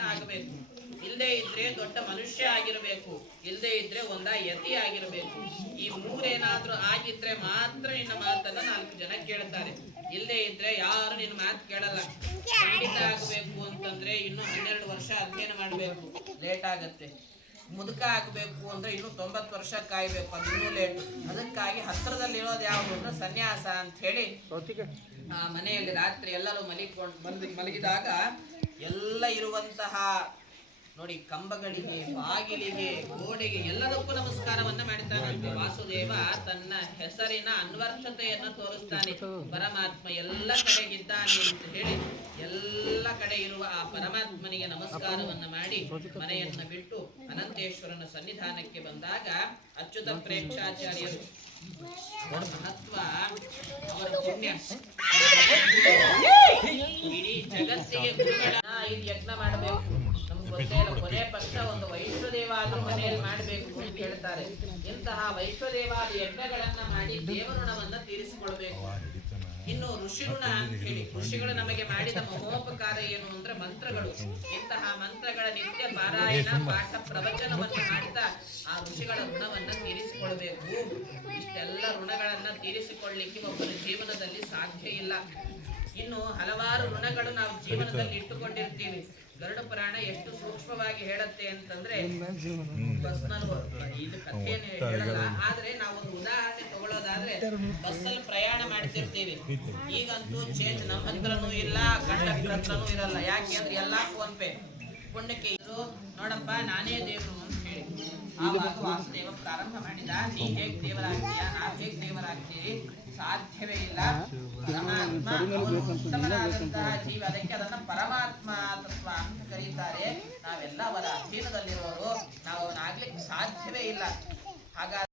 ಆಗಬೇಕು. ಇಲ್ಲದೆ ಇದ್ರೆ ದೊಡ್ಡ ಮನುಷ್ಯ ಆಗಿರಬೇಕು. ಇಲ್ಲದೆ ಇದ್ರೆ ಒಂದ ಯತಿ ಆಗಿರಬೇಕು. ಈ ಮೂರೇನಾದ್ರೂ ಆಗಿದ್ರೆ ಮಾತ್ರ ನಿನ್ನ ಮಾತನ್ನ ನಾಲ್ಕು ಜನ ಕೇಳ್ತಾರೆ. ಇಲ್ಲದೆ ಇದ್ರೆ ಯಾರು ನಿನ್ನ ಮಾತು ಕೇಳಲ್ಲ. ಖಂಡಿತ ಆಗಬೇಕು ಅಂತಂದ್ರೆ ಇನ್ನು ಹನ್ನೆರಡು ವರ್ಷ ಅಧ್ಯಯನ ಮಾಡಬೇಕು. ಲೇಟ್ ಆಗತ್ತೆ. ಮುದುಕ ಆಗಬೇಕು ಅಂದ್ರೆ ಇನ್ನು ತೊಂಬತ್ತು ವರ್ಷ ಕಾಯ್ಬೇಕು. ಅದು ಇನ್ನೂ ಲೇಟ್. ಅದಕ್ಕಾಗಿ ಹತ್ತಿರದಲ್ಲಿರೋದು ಯಾವುದು ಅಂದ್ರೆ ಸನ್ಯಾಸ ಅಂತ ಹೇಳಿ ಆ ಮನೆಯಲ್ಲಿ ರಾತ್ರಿ ಎಲ್ಲರೂ ಮಲಿಕೊಂಡು ಬಂದು ಮಲಗಿದಾಗ ಎಲ್ಲ ಇರುವಂತಹ ನೋಡಿ ಕಂಬಗಳಿಗೆ, ಬಾಗಿಲಿಗೆ, ಗೋಡೆಗೆ ಎಲ್ಲದಕ್ಕೂ ನಮಸ್ಕಾರವನ್ನ ಮಾಡ್ತಾನಂತೆ ವಾಸುದೇವ ತನ್ನ ಹೆಸರಿನ ಅನ್ವರ್ಥತೆಯನ್ನು ತೋರಿಸ್ತಾನೆ. ಪರಮಾತ್ಮ ಎಲ್ಲ ಕಡೆಗಿದ್ದಾನೆ ಅಂತ ಹೇಳಿ ಎಲ್ಲ ಕಡೆ ಇರುವ ಆ ಪರಮಾತ್ಮನಿಗೆ ನಮಸ್ಕಾರವನ್ನ ಮಾಡಿ ಮನೆಯನ್ನ ಬಿಟ್ಟು ಅನಂತೇಶ್ವರನ ಸನ್ನಿಧಾನಕ್ಕೆ ಬಂದಾಗ ಅಚ್ಯುತ ಪ್ರೇಕ್ಷಾಚಾರ್ಯರು ಮಹತ್ವ ಅವರ ಪುಣ್ಯ. ಇಡೀ ಜಗತ್ತಿಗೆ ಗುರುಗಳ ಐದು ಯಜ್ಞ ಮಾಡಬೇಕು. ನಮ್ಗೆ ಗೊತ್ತೇ ಇಲ್ಲ, ಕೊನೆ ಪಕ್ಷ ಒಂದು ವೈಶ್ವದೇವಾದ್ರೂ ಮನೆಯಲ್ಲಿ ಮಾಡಬೇಕು ಅಂತ ಹೇಳ್ತಾರೆ ಇಂತಹ ವೈಶ್ವದೇವಾದ ಯಜ್ಞಗಳನ್ನ ಮಾಡಿ ದೇವಋಣವನ್ನ ತೀರಿಸಿಕೊಳ್ಬೇಕು. ಇನ್ನು ಋಷಿಋಣ ಅಂತ ಹೇಳಿ, ಋಷಿಗಳು ನಮಗೆ ಮಾಡಿದ ಮಹೋಪಕಾರ ಏನು ಅಂದ್ರೆ ಮಂತ್ರಗಳು. ಇಂತಹ ಮಂತ್ರಗಳ ನಿತ್ಯ ಪಾರಾಯಣ, ಪಾಠ ಪ್ರವಚನವನ್ನು ಮಾಡ್ತಾ ಆ ಋಷಿಗಳ ಋಣವನ್ನ ತೀರಿಸಿಕೊಳ್ಬೇಕು. ಇಷ್ಟೆಲ್ಲ ಋಣಗಳನ್ನ ತೀರಿಸಿಕೊಳ್ಳಿಕ್ಕೆ ಒಬ್ಬನ ಜೀವನದಲ್ಲಿ ಸಾಧ್ಯ ಇಲ್ಲ. ಇನ್ನು ಹಲವಾರು ಋಣಗಳು ನಾವು ಜೀವನದಲ್ಲಿ ಇಟ್ಟುಕೊಂಡಿರ್ತೀವಿ. ಗರುಡ ಪುರಾಣ ಎಷ್ಟು ಸೂಕ್ಷ್ಮವಾಗಿ ಹೇಳುತ್ತೆ ಅಂತಂದ್ರೆ ಇದು ಕಥೆಯನ್ನು ಹೇಳಲ್ಲ. ಆದ್ರೆ ನಾವು ಒಂದು ಉದಾಹರಣೆ ತಗೊಳ್ಳೋದಾದ್ರೆ, ಬಸ್ಸಲ್ಲಿ ಪ್ರಯಾಣ ಮಾಡ್ತಿರ್ತೀವಿ. ಈಗಂತೂ ಚೇಂಜ್ ನಮ್ಮ ಹತ್ರನೂ ಇಲ್ಲ ಕಂಡಕ್ಟರ್ ಹತ್ರನೂ ಇರಲ್ಲ. ಯಾಕೆ ಅಂದ್ರೆ ಎಲ್ಲಾ ಫೋನ್ ಪೇ ಪುಣ್ಯಕ್ಕೆ ಇದು ನೋಡಪ್ಪ, ನಾನೇ ದೇವರು ಆವಾಗ ವಾಸುದೇವ ಪ್ರಾರಂಭ ಮಾಡಿದ. ನೀ ಹೇಗ್ ದೇವರಾಗ್ತೀಯ ನಾವ್ ಹೇಗ್ ದೇವರಾಗ್ತೀವಿ ಸಾಧ್ಯವೇ ಇಲ್ಲ. ಪರಮಾತ್ಮ ಉತ್ತಮನಾದಂತಹ ಜೀವ. ಅದಕ್ಕೆ ಅದನ್ನ ಪರಮಾತ್ಮ ತತ್ವ ಅಂತ ಕರೀತಾರೆ. ನಾವೆಲ್ಲ ಅವರ ಅಧೀನದಲ್ಲಿರುವವರು ನಾವು ಅವನಾಗ್ಲಿಕ್ಕೆ ಸಾಧ್ಯವೇ ಇಲ್ಲ. ಹಾಗಾದ್ರೆ